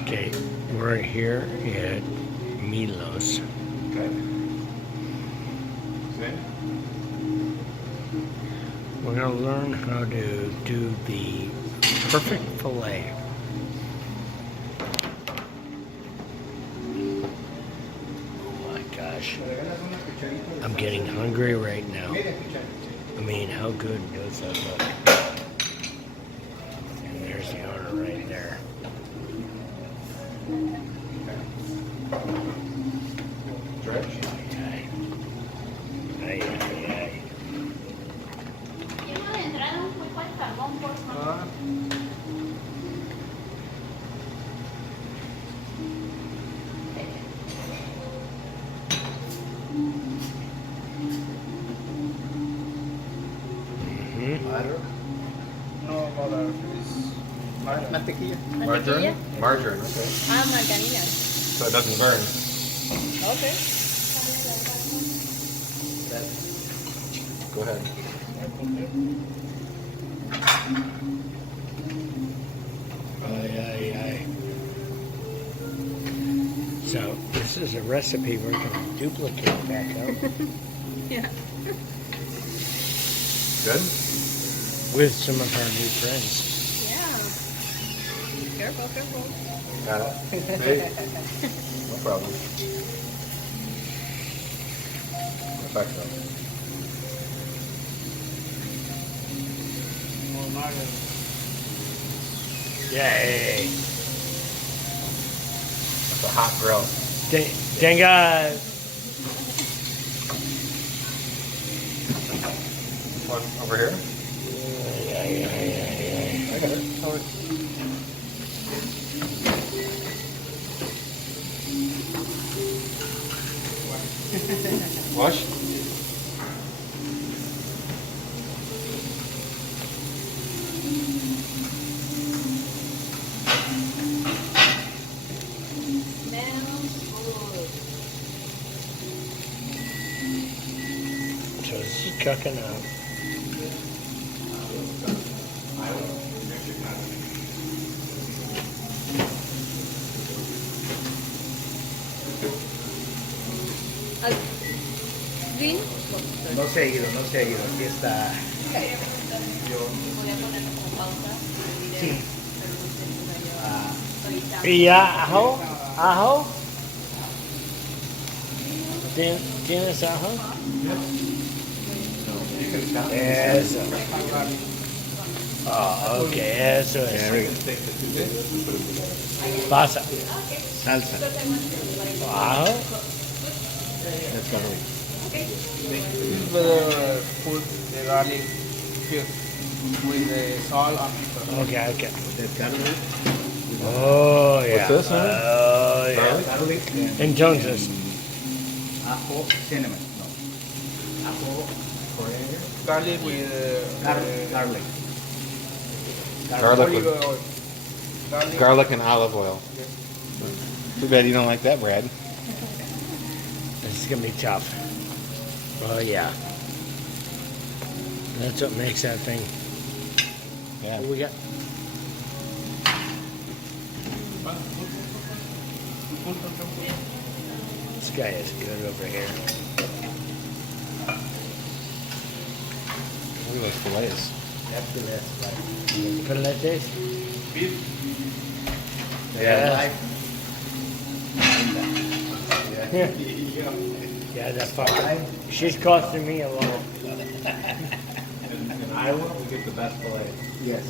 Okay, we're here at Milos. Okay. See? We're going to learn how to do the perfect fillet. Oh my gosh. I'm getting hungry right now. I mean, how good does that look? And there's the order right there. Stretch. Ay, ay, ay. Lleno de entrada un poco al carbón, por favor. Butter. No butter, it's mantequilla. Margarine? Margarine, okay. Ah, margarina. So it doesn't burn. Okay. Go ahead. Ay, ay, ay. So, this is a recipe we're going to duplicate back out Yeah. Good? with some of our new friends. Yeah. Careful, careful. Got it? See? No problem. Perfecto. More margarine. Yay! That's a hot grill. Tenga! One over here? Ay, ay, ay, I got it. Oh, Wash? so this is cooking up. Green. No seguido, no seguido. Aquí está. Voy a ponerlo como pausa. Sí. ¿Y ya ajo? ¿Ajo? ¿Tienes ajo? Eso. Oh, ok, eso es. Pasa. Salsa. Ajo. That's garlic. This will put the garlic here with the salt and pepper. Okay, okay. That's garlic. Oh, yeah. What's this, huh? Oh, yeah. Garlic and Entonces, ajo, cinnamon. No. Ajo, coriander. Garlic with Garlic. Garlic olive with oil. Garlic. garlic and olive oil. Too bad you don't like that, Brad. this is going to be tough. Oh, yeah. That's what makes that thing. Yeah. What we got? This guy is good over here. Look at those fillets. That's the best one. Filetes? Yeah. Yeah. Yeah, that fucker. She's costing me a lot. In Iowa, we get the best fillet. Yes.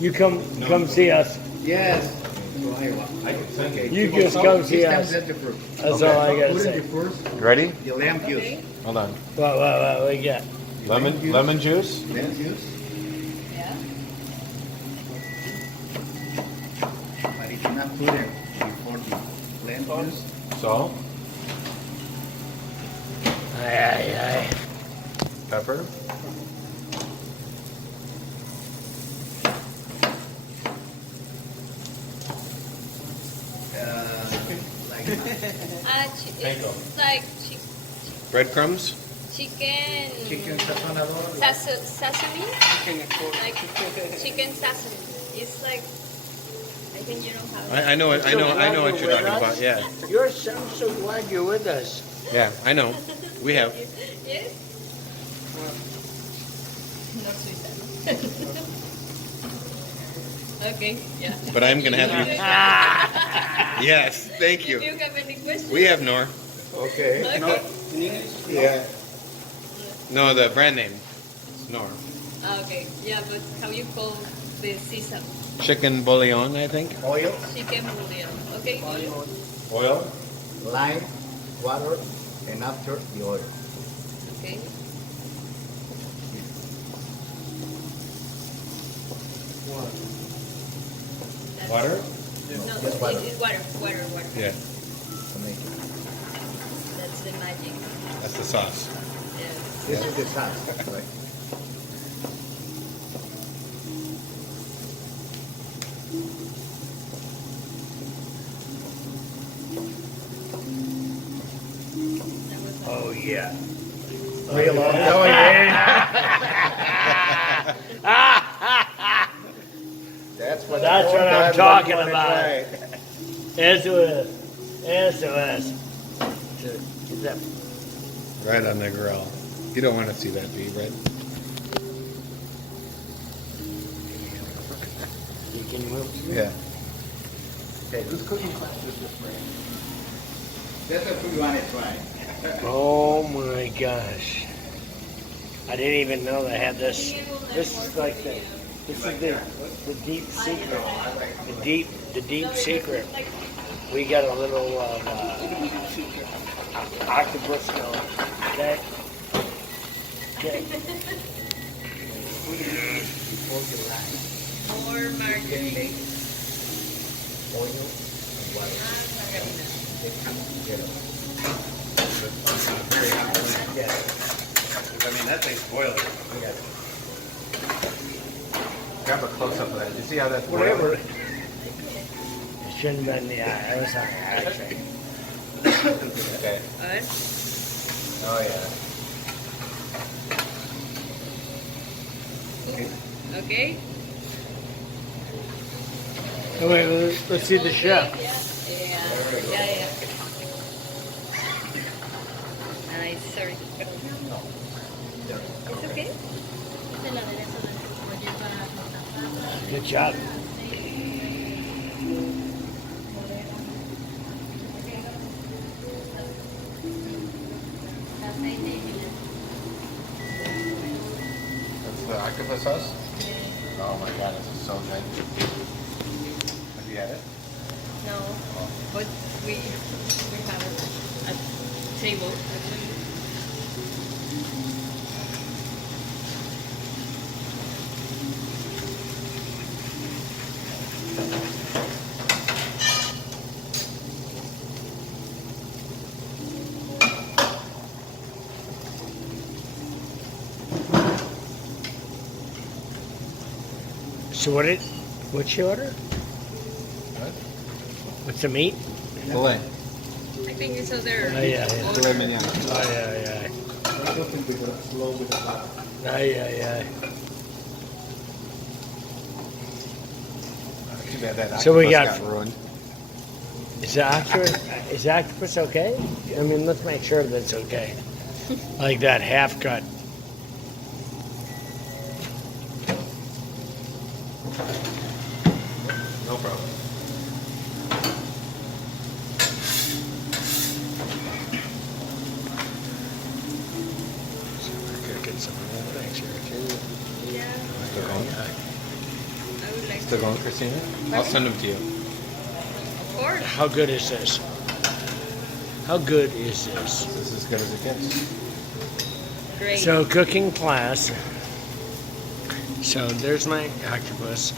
You come see us. Yes. To Iowa. Okay. You just come see us. That's the fruit. That's all I gotta Put say. in the first, You ready? the lamb juice. Hold on. What we got? Lemon juice? Lamb juice. Yeah. But you cannot put it before the lamb juice. Salt? Aye. Pepper? Like It's like Breadcrumbs? chicken. chicken sazonador. Sesame? Chicken is cold. Like chicken sesame. It's like, I think you don't have I know what I know what you're talking about. Yeah, I'm so glad you're with us. yeah, I know. We have. Yes? Not Switzerland. Okay, yeah. But I'm gonna have you. Yes, thank If you. you have any questions. We have Nor. Okay. Okay. No, in English? Yeah. No, the brand name. It's Nor. Ah, okay, yeah, but how you call the sesame? Chicken bouillon, I think. Oil, Chicken bouillon. Okay, Oil. lime, water, and after the oil. okay. That's- Water. No, Just water. it's water. Yeah, To make it. That's the magic. that's the sauce. Yeah. This is the sauce, right? That was all. Oh yeah. Real long. Oh yeah. That's what That's what I'm that's talking you wanna about. try. SOS. Is that Right on the grill. You don't want to see that, B-Rad. you can move? Yeah. Okay, whose cooking class is this for? That's the food you want to try. Oh my gosh. I didn't even know they had this. This is like the deep secret. The deep secret. We got a little octopus going. Okay. Okay. Before you lime, More margarine. oil, and water. Margarina. Get it. I mean, that thing's boiling. Yeah. Grab a close up of that. You see how that's Whatever. It shouldn't have been the eye. I was on the eye train. Okay. Alright. Oh yeah. Okay. Oh, wait, let's see the chef. Yeah. Nice, sorry. It's okay. Good job. That's the octopus sauce? Oh my god, this is so good. Have you had it? No, but we have a table actually. So what's your order? What? What's the meat? Filet. I think it's other. Oh, yeah. Filet mignon. Oh, yeah. Slow with the hot. Oh, yeah. Too bad that So we octopus got- ruined. Is the octopus okay? I mean, let's make sure that it's okay. Like that half cut. No problem. So we're cooking some of that next year too. Yeah, Still going? I would like Still to. going, Christina? I'll send them to you. Of course. How good is this? How good is this? This is as good as it gets. Great. So cooking class. So there's my octopus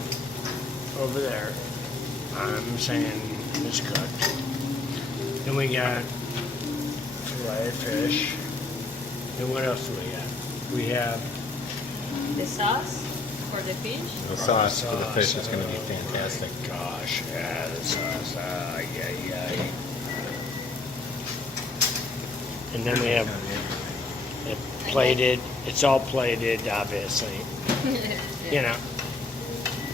over there. I'm saying it's cooked. Then we got fillet fish. And what else do we got? We have The sauce for the fish. The sauce for the fish is going to be fantastic. Gosh, yeah, the sauce. Yeah. And then we have it plated. It's all plated, obviously. You know.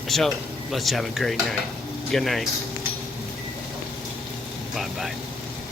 So let's have a great night. Good night. Bye-bye.